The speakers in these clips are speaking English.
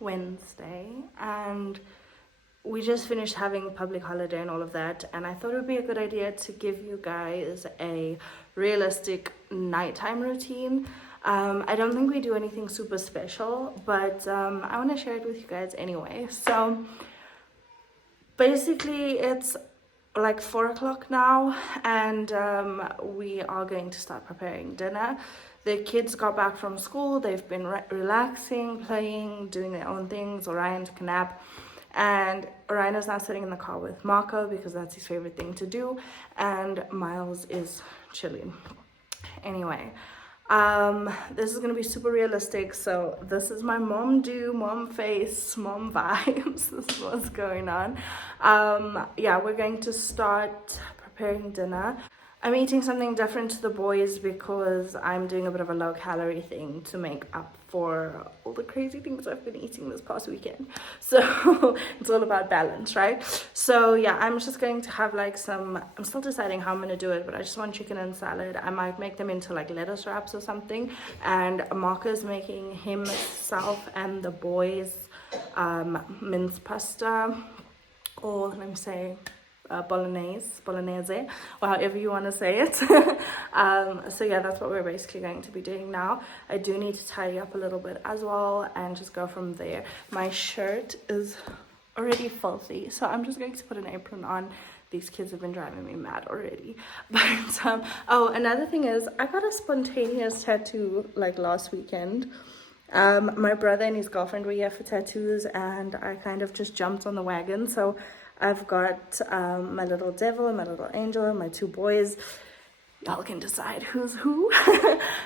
Wednesday, and we just finished having public holiday and all of that, and I thought it would be a good idea to give you guys a realistic nighttime routine. I don't think we do anything super special, but I want to share it with you guys anyway. So basically it's like 4 o'clock now, and we are going to start preparing dinner. The kids got back from school. They've been relaxing, playing, doing their own things. Orion took a nap, and Orion is now sitting in the car with Marco because that's his favorite thing to do, and Miles is chilling. Anyway, this is gonna be super realistic. So this is my mom face, mom vibes. This is what's going on. Yeah, we're going to start preparing dinner. I'm eating something different to the boys because I'm doing a bit of a low calorie thing to make up for all the crazy things I've been eating this past weekend. So it's all about balance, right? So yeah, I'm just going to have like I'm still deciding how I'm gonna do it, but I just want chicken and salad. I might make them into like lettuce wraps or something. And Marco's making himself and the boys minced pasta, or let me say bolognese, or however you want to say it. So yeah, that's what we're basically going to be doing now. I do need to tidy up a little bit as well and just go from there. My shirt is already filthy, so I'm just going to put an apron on. These kids have been driving me mad already. But oh, another thing is I got a spontaneous tattoo like last weekend. My brother and his girlfriend were here for tattoos, and I kind of just jumped on the wagon. So I've got my little devil and my little angel and my 2 boys. Y'all can decide who's who.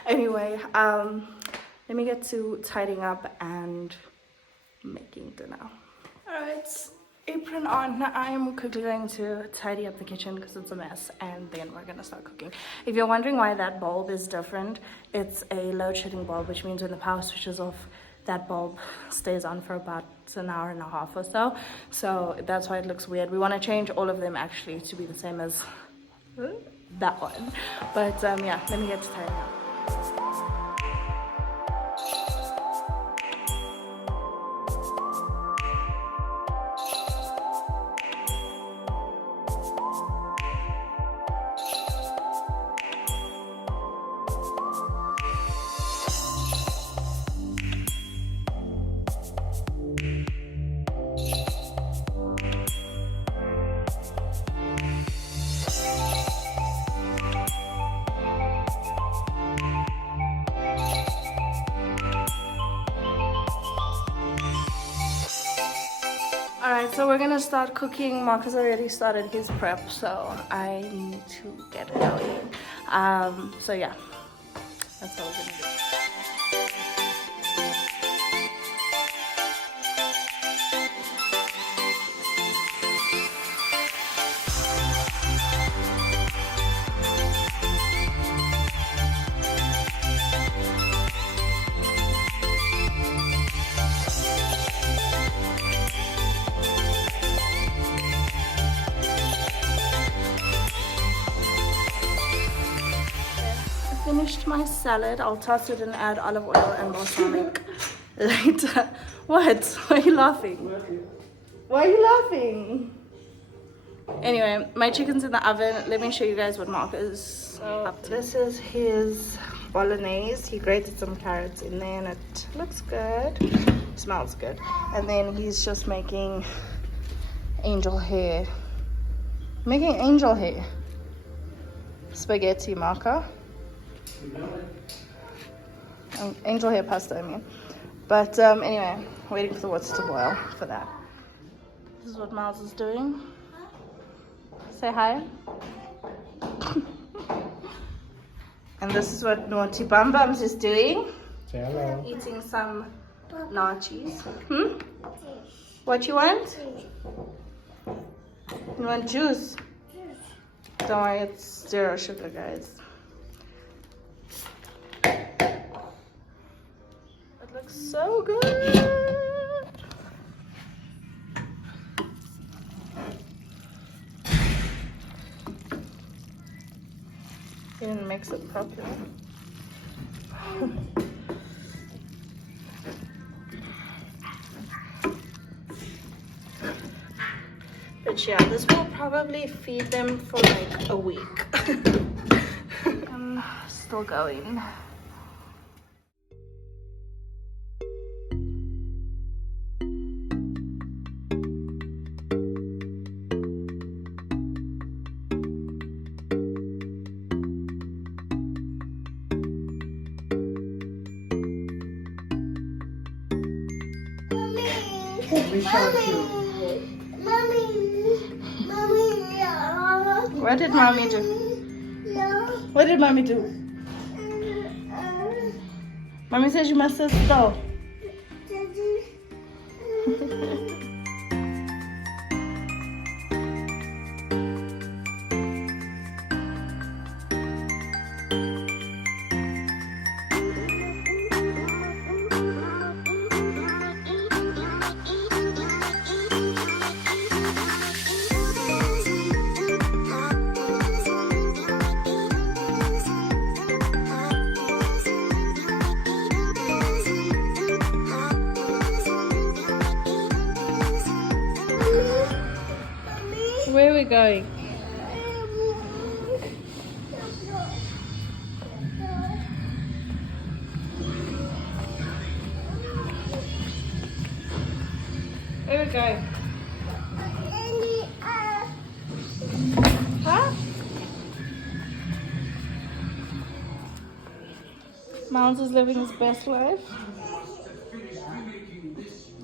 Anyway, let me get to tidying up and making dinner. Alright, apron on. I'm quickly going to tidy up the kitchen because it's a mess, and then we're gonna start cooking. If you're wondering why that bulb is different, it's a load shedding bulb, which means when the power switches off, that bulb stays on for about an hour and a half or so. So that's why it looks weird. We want to change all of them actually to be the same as that one. But yeah, let me get to tidying up. Alright, so we're gonna start cooking. Mark has already started his prep, so I need to get going. So yeah, that's what we're gonna do. Finished my salad. I'll toss it and add olive oil and balsamic later. What? Why are you laughing? Why are you laughing? Anyway, my chicken's in the oven. Let me show you guys what Mark is up to. This is his bolognese. He grated some carrots in there and it looks good. It smells good. And then he's just making angel hair. Making angel hair. Spaghetti, Marco. Angel hair pasta, I mean. But anyway, waiting for the water to boil for that. This is what Miles is doing. Say hi. And this is what Naughty Bum Bums is doing. Say hello. Eating some nachos. What you want? You want juice? Don't worry, it's 0 sugar, guys. Looks so good. Didn't mix it properly. But yeah, this will probably feed them for like a week. I'm still going. What did mommy do? What did mommy do? Mommy says you must sit still. Where are we going? Where are we going? Huh? Miles is living his best life.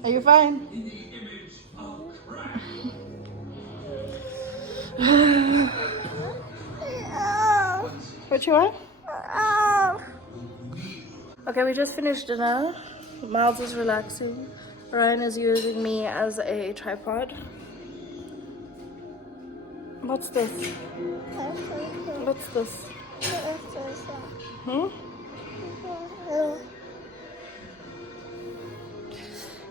Are you fine? What you want? Okay, we just finished dinner. Miles is relaxing. Ryan is using me as a tripod. What's this? What's this? Hmm?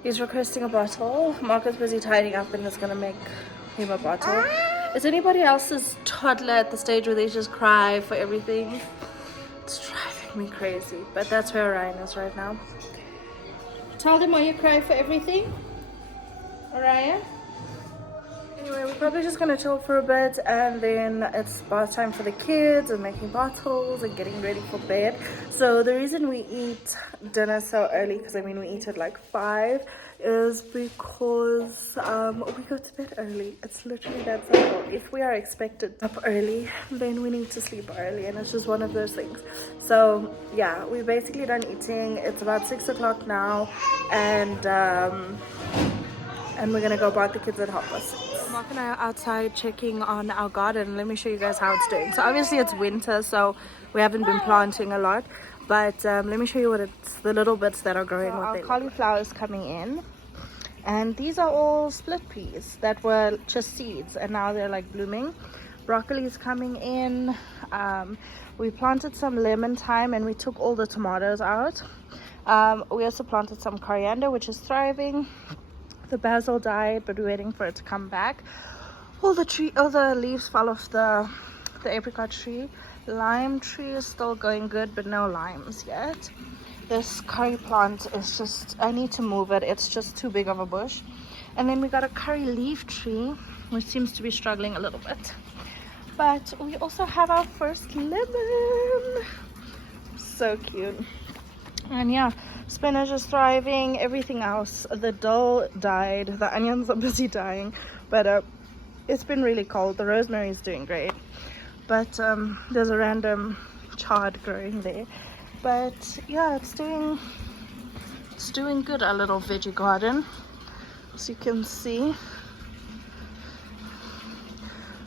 He's requesting a bottle. Mark is busy tidying up and is gonna make him a bottle. Is anybody else's toddler at the stage where they just cry for everything? It's driving me crazy, but that's where Ryan is right now. Tell them why you cry for everything, Ryan. Anyway, we're probably just gonna chill for a bit, and then it's bath time for the kids and making bottles and getting ready for bed. So the reason we eat dinner so early, because I mean we eat at like 5, is because we go to bed early. It's literally that simple. If we are expected up early, then we need to sleep early, and it's just one of those things. So yeah, we're basically done eating. It's about 6 o'clock now, and we're gonna go bath the kids at 6:30. Mark and I are outside checking on our garden. Let me show you guys how it's doing. So obviously it's winter, so we haven't been planting a lot, but let me show you what it's, the little bits that are growing. So our cauliflower is coming in, and these are all split peas that were just seeds, and now they're like blooming. Broccoli is coming in. We planted some lemon thyme, and we took all the tomatoes out. We also planted some coriander, which is thriving. The basil died, but we're waiting for it to come back. All the leaves fell off the apricot tree. Lime tree is still going good, but no limes yet. This curry plant is just, I need to move it. It's just too big of a bush. And then we got a curry leaf tree, which seems to be struggling a little bit. But we also have our first lemon. So cute. And yeah, spinach is thriving. Everything else, the dill died, the onions are busy dying, but it's been really cold. The rosemary is doing great, but there's a random chard growing there. But yeah, it's doing good, our little veggie garden. As you can see,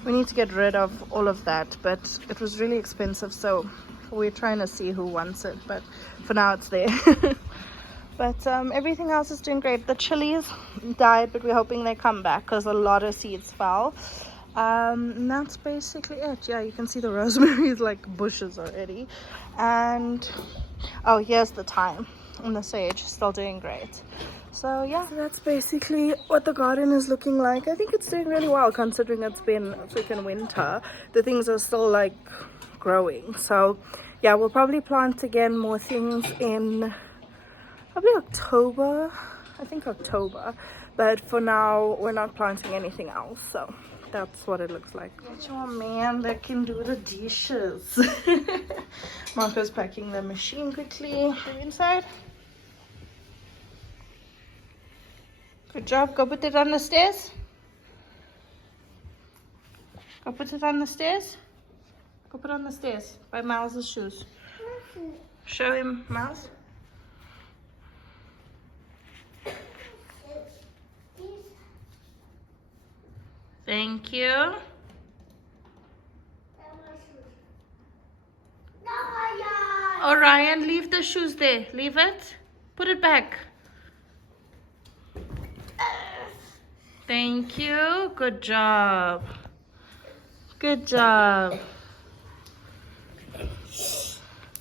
we need to get rid of all of that, but it was really expensive, so we're trying to see who wants it, but for now it's there. But everything else is doing great. The chilies died, but we're hoping they come back because a lot of seeds fell. And that's basically it. Yeah, you can see the rosemary is like bushes already. And oh, here's the thyme and the sage, still doing great. So yeah, so that's basically what the garden is looking like. I think it's doing really well considering it's been freaking winter. The things are still like growing. So yeah, we'll probably plant again more things in probably October. I think October. But for now, we're not planting anything else, so that's what it looks like. Get your man that can do the dishes. Marco's packing the machine quickly. Are you inside? Good job. Go put it on the stairs. Go put it on the stairs. Go put it on the stairs by Miles' shoes. Show him, Miles. Thank you. Orion, leave the shoes there. Leave it. Put it back. Thank you. Good job. Good job.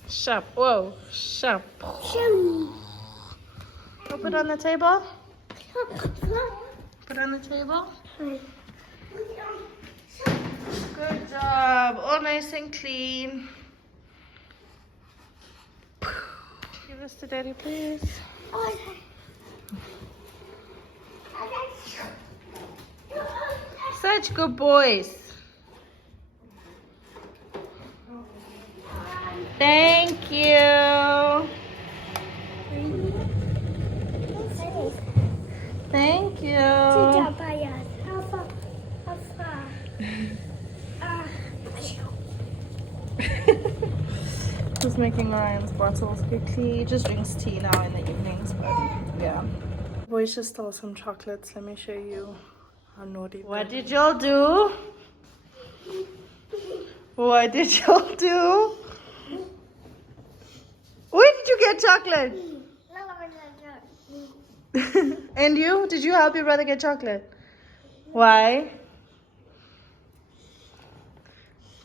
Sharp. Whoa. Sharp. Go put it on the table. Put it on the table. Good job. All nice and clean. Give this to Daddy, please. Such good boys. Thank you. Thank you. Just making Ryan's bottles quickly. He just drinks tea now in the evenings, but yeah. Boys just stole some chocolates. Let me show you how naughty. What did y'all do? What did y'all do? Where did you get chocolate? And you? Did you help your brother get chocolate? Why?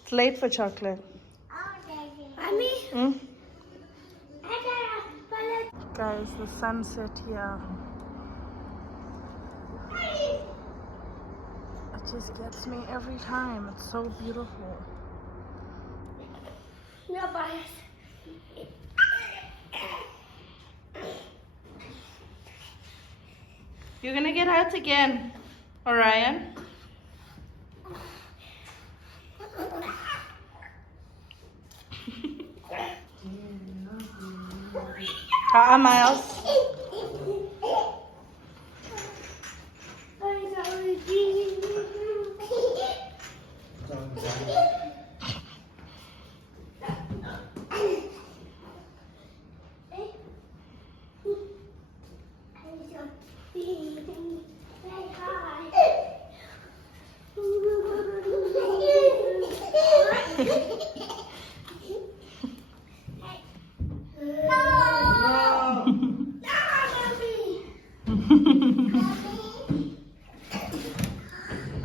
It's late for chocolate. Hmm? Guys, the sunset here. It just gets me every time. It's so beautiful. You're gonna get hurt again, Orion. Miles.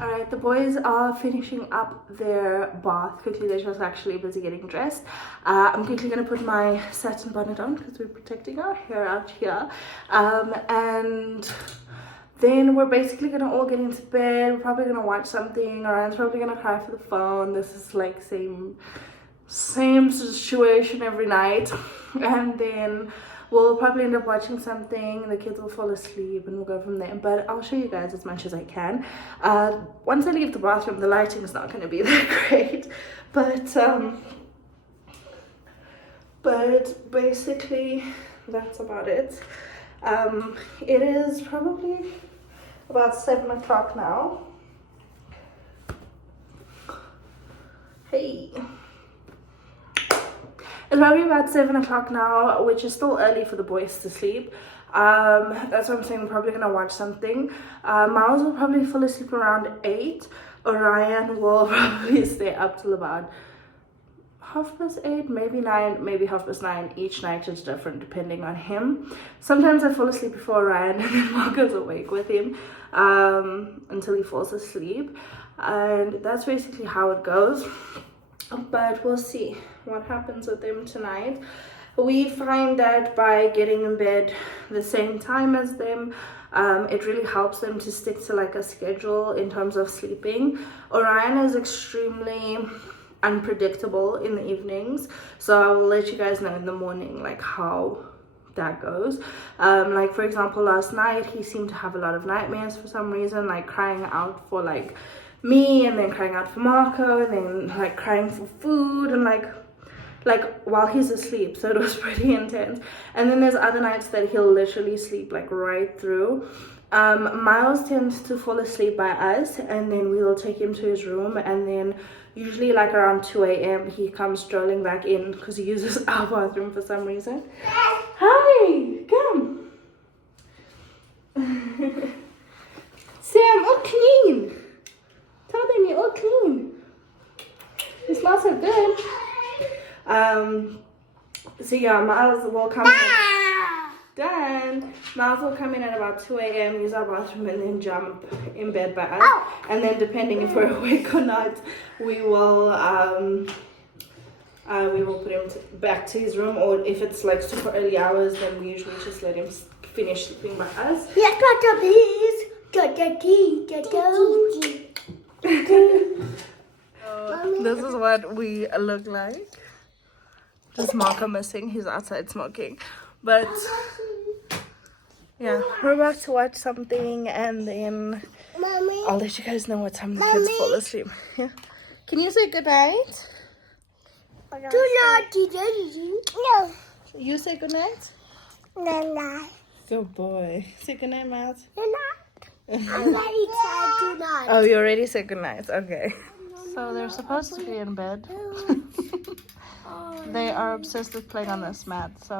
Alright, the boys are finishing up their bath quickly. They're just actually busy getting dressed. I'm quickly going to put my satin bonnet on because we're protecting our hair out here. And then we're basically going to all get into bed. We're probably going to watch something. Ryan's probably going to cry for the phone. This is like same situation every night. And then we'll probably end up watching something. The kids will fall asleep and we'll go from there. But I'll show you guys as much as I can. Once I leave the bathroom, the lighting is not going to be that great. But basically, that's about it. It is probably about 7 o'clock now. Hey. It's probably about 7 o'clock now, which is still early for the boys to sleep. That's what I'm saying. We're probably gonna watch something. Miles will probably fall asleep around 8. Orion will probably stay up till about 8:30, maybe 9, maybe 9:30. Each night is different depending on him. Sometimes I fall asleep before Orion and then Marco's awake with him until he falls asleep. And that's basically how it goes. But we'll see what happens with them tonight. We find that by getting in bed the same time as them, it really helps them to stick to like a schedule in terms of sleeping. Orion is extremely unpredictable in the evenings, so I will let you guys know in the morning like how that goes. Like for example, last night he seemed to have a lot of nightmares for some reason, like crying out for like me, and then crying out for Marco, and then like crying for food, and like while he's asleep. So it was pretty intense. And then there's other nights that he'll literally sleep like right through. Miles tends to fall asleep by us, and then we will take him to his room, and then usually like around 2 a.m. he comes strolling back in because he uses our bathroom for some reason. Hi, come. Sam, all clean. Tell them you're all clean. You smell so good. So yeah, Miles will come in. Done. Miles will come in at about 2 a.m., use our bathroom, and then jump in bed by us. And then depending if we're awake or not, we will put him back to his room, or if it's like super early hours, then we usually just let him finish sleeping by us. Yeah, please. This is what we look like. Just Marco missing. He's outside smoking. But yeah, we're about to watch something, and then Mommy. I'll let you guys know what time the kids fall asleep. Yeah. Can you say good night? No. You say good night? No. Good boy. Say good night, Miles. I already said do not. Oh, you already said good night. Okay. So they're supposed to be in bed. They are obsessed with playing on this mat, so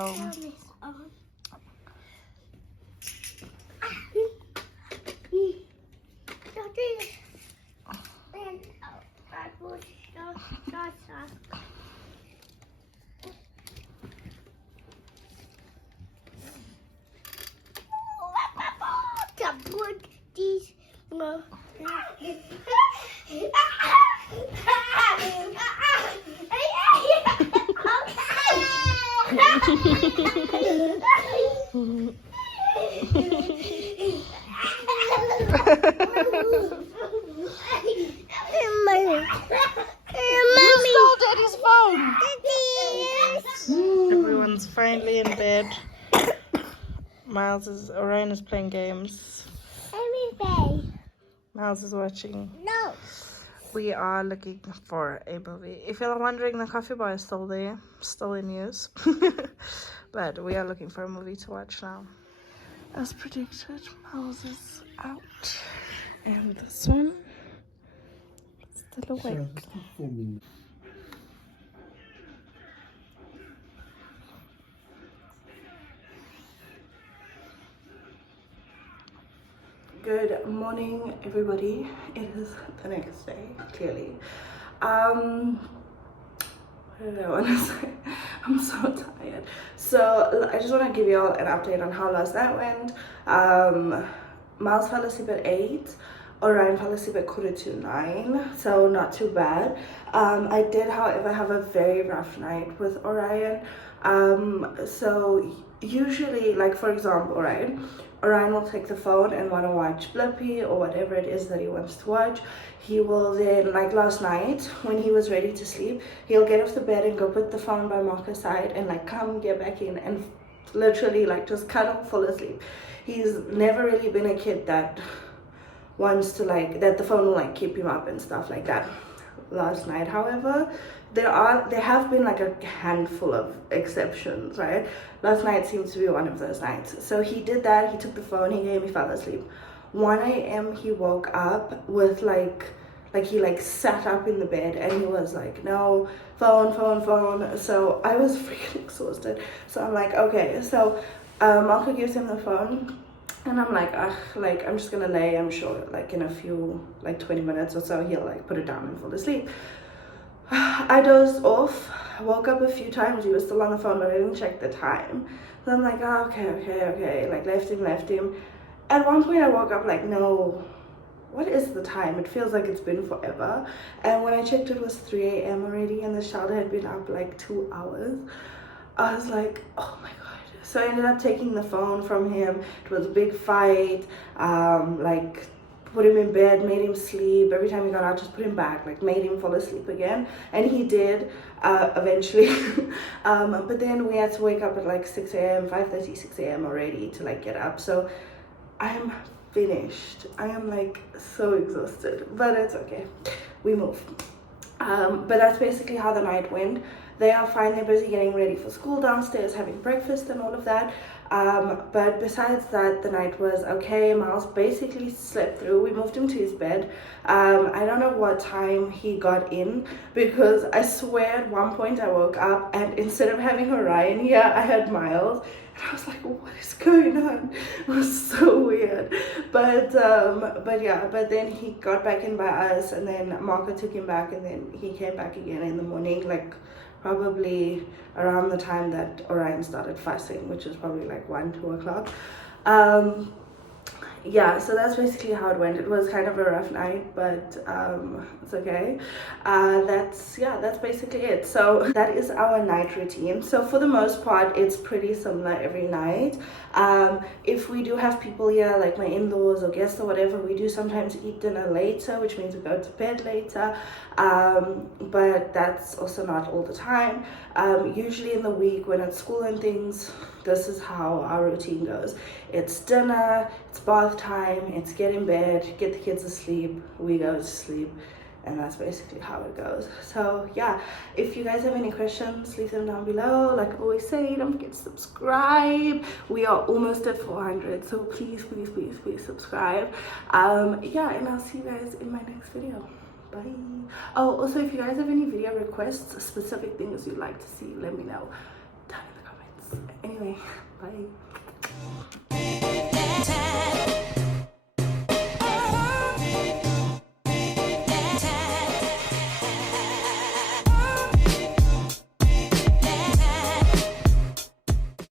Daddy's phone. Everyone's finally in bed. Orion is playing games. Miles is watching. No. We are looking for a movie. If you're wondering, the coffee bar is still there, still in use. But we are looking for a movie to watch now. As predicted, Miles is out. And this one is still awake. Good morning, everybody. It is the next day, clearly. What did I want to say? I'm so tired. So I just want to give you all an update on how last night went. Miles fell asleep at 8. Orion fell asleep at 8:45, so not too bad. I did, however, have a very rough night with Orion. So usually, like for example, Orion will take the phone and want to watch Blippi or whatever it is that he wants to watch. He will then, like last night, when he was ready to sleep, he'll get off the bed and go put the phone by Marco's side and like come get back in and literally like just cuddle, fall asleep. He's never really been a kid that wants to like, that the phone will like keep him up and stuff like that. Last night, however, there have been like a handful of exceptions, right? Last night seems to be one of those nights. So he did that, he took the phone, he fell asleep. 1 a.m. he woke up with like he like sat up in the bed and he was like, no, phone. So I was freaking exhausted. So I'm like, okay. So Marco gives him the phone and I'm like, I'm just gonna lay, I'm sure like in a few, like 20 minutes or so, he'll like put it down and fall asleep. I dozed off, woke up a few times, he was still on the phone, but I didn't check the time. So I'm like, oh, okay, like left him. At one point I woke up like, no, what is the time? It feels like it's been forever. And when I checked, it was 3 a.m. already, and the child had been up like 2 hours. I was like, oh my god. So I ended up taking the phone from him. It was a big fight, like put him in bed, made him sleep. Every time he got out, just put him back, like made him fall asleep again. And he did eventually. But then we had to wake up at like 6 a.m, 5:30, 6 a.m. already to like get up. So I'm finished. I am like so exhausted, but it's okay. We move. But that's basically how the night went. They are fine. They're busy getting ready for school downstairs, having breakfast and all of that. But besides that, the night was okay. Miles basically slept through. We moved him to his bed. I don't know what time he got in, because I swear at one point I woke up and instead of having Orion here, I had Miles. And I was like, what is going on? It was so weird. But yeah, but then he got back in by us, and then Marco took him back, and then he came back again in the morning, like probably around the time that Orion started fussing, which is probably like 1-2 o'clock. Yeah, so that's basically how it went. It was kind of a rough night, but it's okay. That's basically it. So that is our night routine. So for the most part, it's pretty similar every night. If we do have people here, like my in-laws or guests or whatever, we do sometimes eat dinner later, which means we go to bed later. But that's also not all the time. Usually in the week when it's school and things, this is how our routine goes. It's dinner, it's bath time, it's get in bed, get the kids to sleep, we go to sleep, and that's basically how it goes. So yeah, if you guys have any questions, leave them down below. Like I always say, don't forget to subscribe. We are almost at 400, so please subscribe. Yeah, and I'll see you guys in my next video. Bye. Oh, also, if you guys have any video requests, specific things you'd like to see, let me know down in the comments. Anyway, bye.